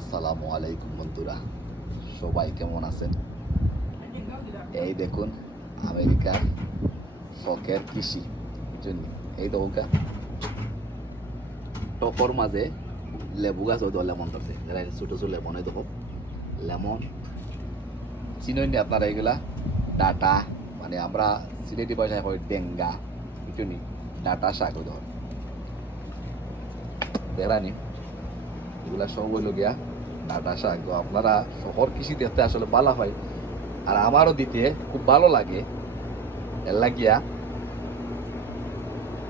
আসসালামু আলাইকুম বন্ধুরা, সবাই কেমন আছেন? এই দেখুন আমেরিকার শখের কৃষি জন্য এই দৌকা টপর মাঝে লেবু গাছ হয়তো লেমন ধরছে, যারা ছোটো ছোটো লেমন এই দেখো লেমন চিনেন নি আপনারা এগুলা ডাটা, মানে আমরা সিলেটি ভাষায় হয় ডেঙ্গা বুঝুনি, ডাটা শাক ধর দেখানি এগুলা সব হইল গিয়া ডাটা শাক। তো আপনারা শহর কৃষি দেখতে আসলে ভালো হয়, আর আমারও দিতে খুব ভালো লাগে। এর লাগিয়া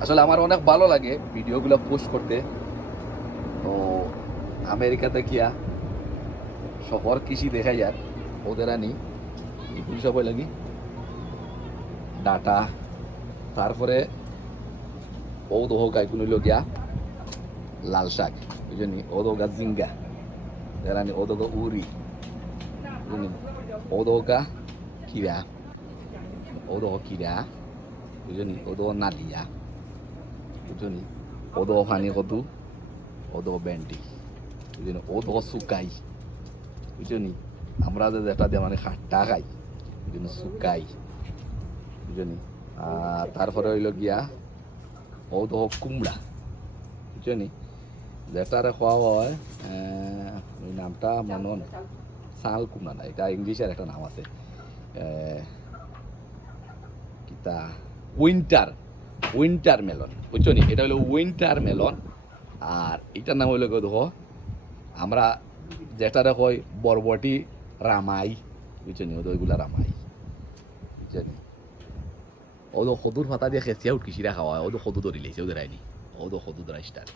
আসলে আমার অনেক ভালো লাগে ভিডিওগুলো পোস্ট করতে। তো আমেরিকাতে গিয়া শহর কৃষি দেখা যায় ওদের আনি এগুলো সবাই লাগি ডাটা, তারপরে ও দোহকা এগুলো হইল গিয়া লাল শাক বুঝলি, ও দোকা জিঙ্গা দেখানি, ও দোকা উরি ও দোকা কিরা, ও দোকা কিরা বুঝলি, ও দোকা নালিয়া বুঝলি, ও দোকা ফানি কদু, ও দোকা ভেন্ডি বুঝলি, ও দোকা শুকাই বুঝলি, আমরা যেটা দিয়ে মানে খাট্টা খাই বুঝলি শুকাই বুঝলি। আর তারপরে হইল গিয়া ও দোকা কুমড়া বুঝলি, যেটারে খাওয়া হয় ওই নামটা মনে চাল কুমড়া না, এটা ইংলিশের একটা নাম আছে, কিতা উইন্টার মেলন বুঝছো নি, এটা হলো উইন্টার মেলন। আর এটার নাম হইলো দেখো আমরা যেটারে কই বরবটি রামাই বুঝছো নি, ওইগুলা রামাই বুঝছো নি। ও তো সদুর ফাতা দিয়ে খেঁচিয়া উঠকিছিরা খাওয়া হয়, ও তো সদু ধরি লেছে, ও দেখায়নি, ও তো সদু ধরা স্টার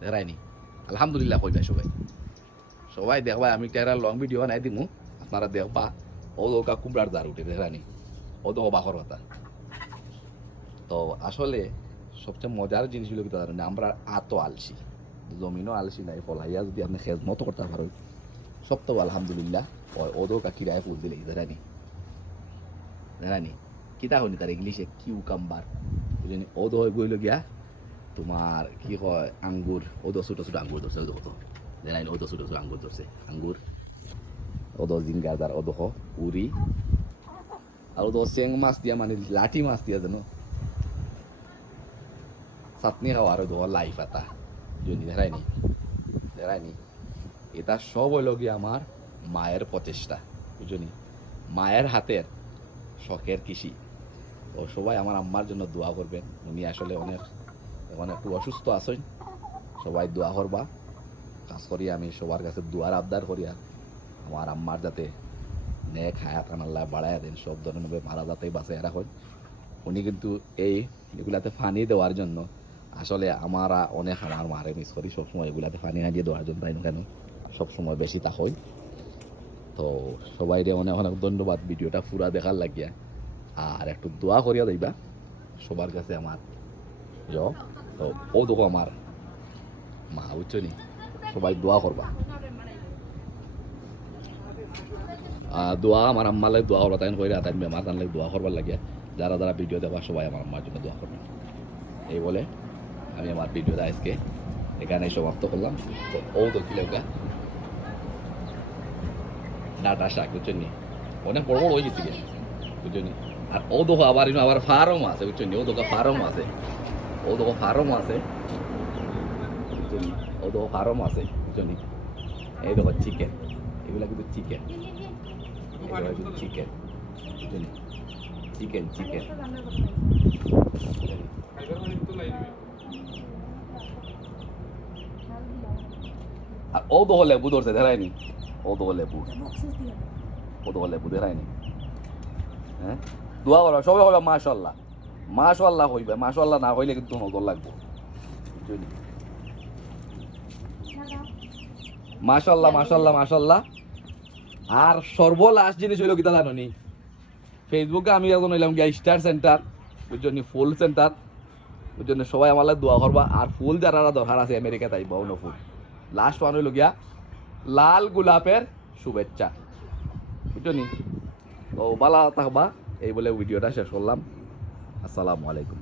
দেখায়নি। আলহামদুলিল্লাহ কইবা সবাই সবাই দেখবা, আমি একটা লং ভিডিও বানাই দিমু আপনারা দেখবা। ও দোকা কুমড়ার দার উঠে দেখানি, ও তো অবাকর কথা। তো আসলে সবচেয়ে মজার জিনিস হলো কি জানেন, আমরা আতো আলসি, জমিনও আলসি নাই, ফলাইয়া যদি আপনি খেজমতো করতে পারেন সব তো আলহামদুলিল্লাহ। ও দোকা কিরায় ফুল দিলে দেখানি দেখানি কিতা হনি তার ইংলিশে কিউকাম্বার বুঝলি, ও দো গইল গিয়া তোমার কি হয় আঙ্গুর, ও তো ছোটো ছোটো আঙ্গুর ধরছে, ওই দেখো তো দেখানি, ও তো ছোটো ছোটো আঙ্গুর ধরছে আঙ্গুর, ও তো জিঙ্গাদার, ও দেখো উরি, আর ও তো চেং মাছ দিয়া মানে লাঠি মাছ দিয়া জানো চাটনি খাওয়া, আর দেখো লাই পাতা যদি দেখায়নি দেখায়নি। এটা সব হইল গিয়ে আমার মায়ের প্রচেষ্টা বুঝলি, মায়ের হাতের শখের কৃষি। তো সবাই আমার আম্মার জন্য দোয়া করবেন, উনি আসলে অনেক এখন একটু অসুস্থ আছেন, সবাই দোয়া করবা। কাজ করি আমি সবার কাছে দোয়ার আবদার করি, আর আমার আম্মার যাতে নেক হায়াত আল্লাহ বাড়াইয়া দেন, সব ধরনের মারা যাতে বাঁচাইয়া রাখেন। উনি কিন্তু এগুলাতে ফানি দেওয়ার জন্য আসলে আমরা অনেক আমার মারে মিস করি, সবসময় এগুলাতে ফানি হাজিয়ে দেওয়ার জন্য, তাই না কেন সবসময় বেশি তা হয়। তো সবাই অনেক অনেক ধন্যবাদ ভিডিওটা পুরা দেখার লাগিয়া, আর একটু দোয়া করিয়া দিবা সবার কাছে আমার। তো ও দেখো আমার মা বুঝছো নি, সবাই দোয়া করবা, দোয়া আমার আম্মার লাগে দোয়া করবা, তাই করে তাই বেমার তার লাগে দোয়া করবার লাগিয়া। যারা যারা ভিডিও দেখবা সবাই আমার আম্মার জন্য দোয়া করবেন। এই বলে আমি আমার ভিডিওটা আজকে এখানে সমাপ্ত করলাম। তো ও তো কি লেগা ডাটা শাক বুঝছো নি, অনেক বড় বড় হয়ে গেছে বুঝছো নি। আর ও দেখো আবার ফার্ম আছে বুঝছো নি, ও দেখো ফার্ম আছে, ও দেখো ফার্ম আছে বুঝছো নি, ও দেখো ফার্ম আছে বুঝছো নি। এই দেখো চিকেন, এগুলা কিন্তু চিকেন, চিকেন বুঝছো নি, চিকেন চিকেন। আর ও দেখো লেবু ধরছে দেখায়নি, ও দেখো লেবু, ও দেখো লেবু দেখায়নি। হ্যাঁ দোয়া করবা সবাই, হবে মাশাল্লাহ মাশাল্লাহ হইবে, মাশাল্লাহ না হইলে কিন্তু নজর লাগবো বুঝলি। মাশাল্লাহ মাশাল্লাহ মাশাল্লাহ। আর সর্বলাস্ট জিনিস হইল কিতা জানো নি, ফেসবুকে আমি এখন হইলাম গিয়া স্টার সেন্টার বুঝলি, ফুল সেন্টার বুঝলি, সবাই আমার লাগে দোয়া করবা। আর ফুল যারা দরকার আছে আমেরিকা তাই অন্য ফুল, লাস্ট ওয়ান হইল গিয়া লাল গোলাপের শুভেচ্ছা বুঝলি। তো ভালো থাকবা, এই বলে ভিডিওটা শেষ করলাম। আসসালামু আলাইকুম।